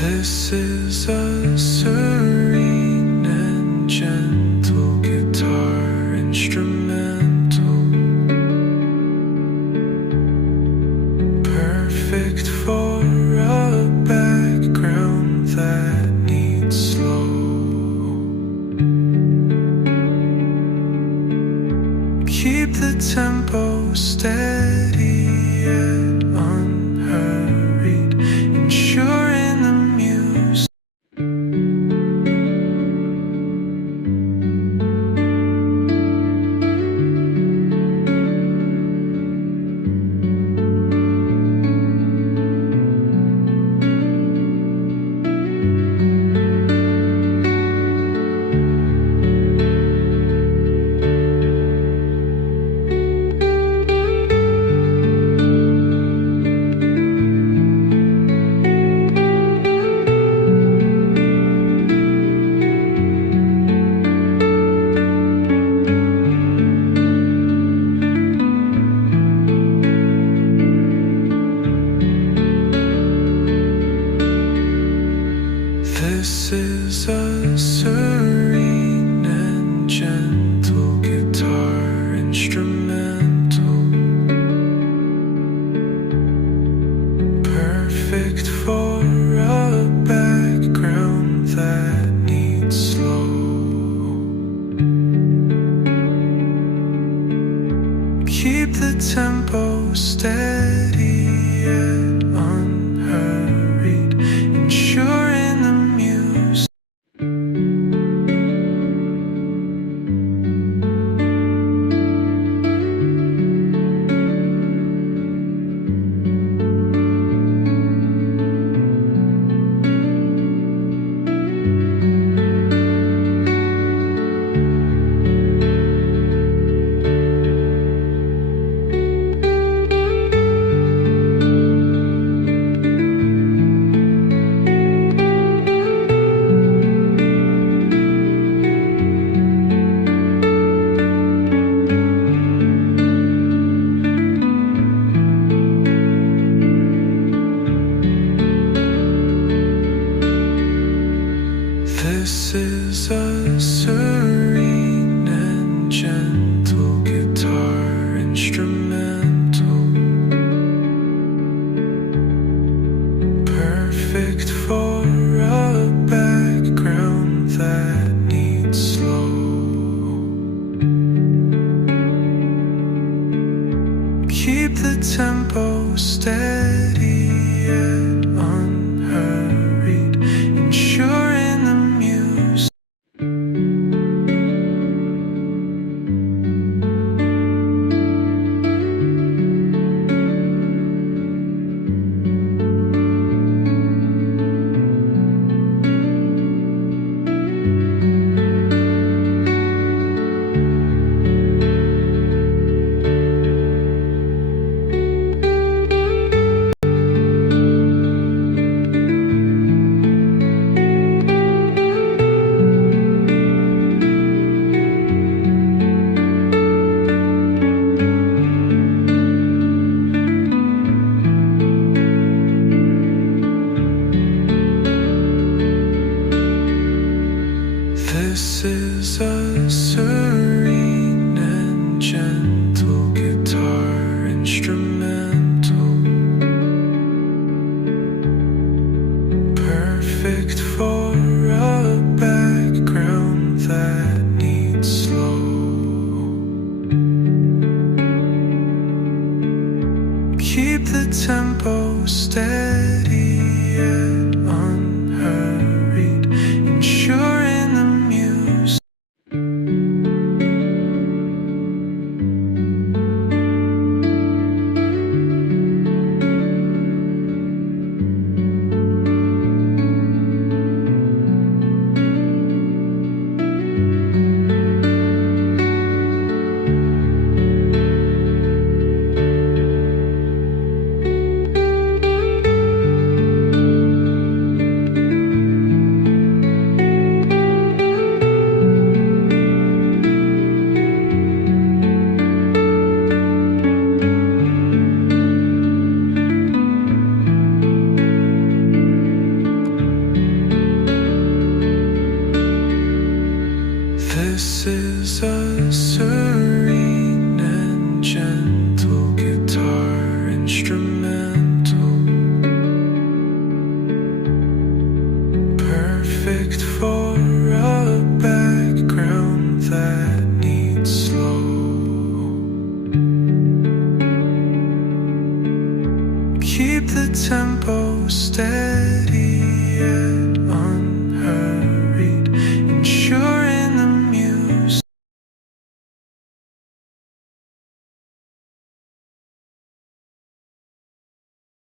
This is a serene and gentle guitar instrumental, perfect for a background that needs slow. Keep the tempo steady yet unhurried, ensuring the music. This is a serene and gentle guitar instrumental, perfect for a background that needs slow. Keep the tempo steady yet unhurried, ensuring the music. This is a serene and gentle guitar instrumental, perfect for a background that needs slow. Keep the tempo steady yet unhurried, ensuring the music. This is a serene and gentle guitar instrumental, perfect for a background that needs slow. Keep the tempo steady yet unhurried, ensuring the music. perfect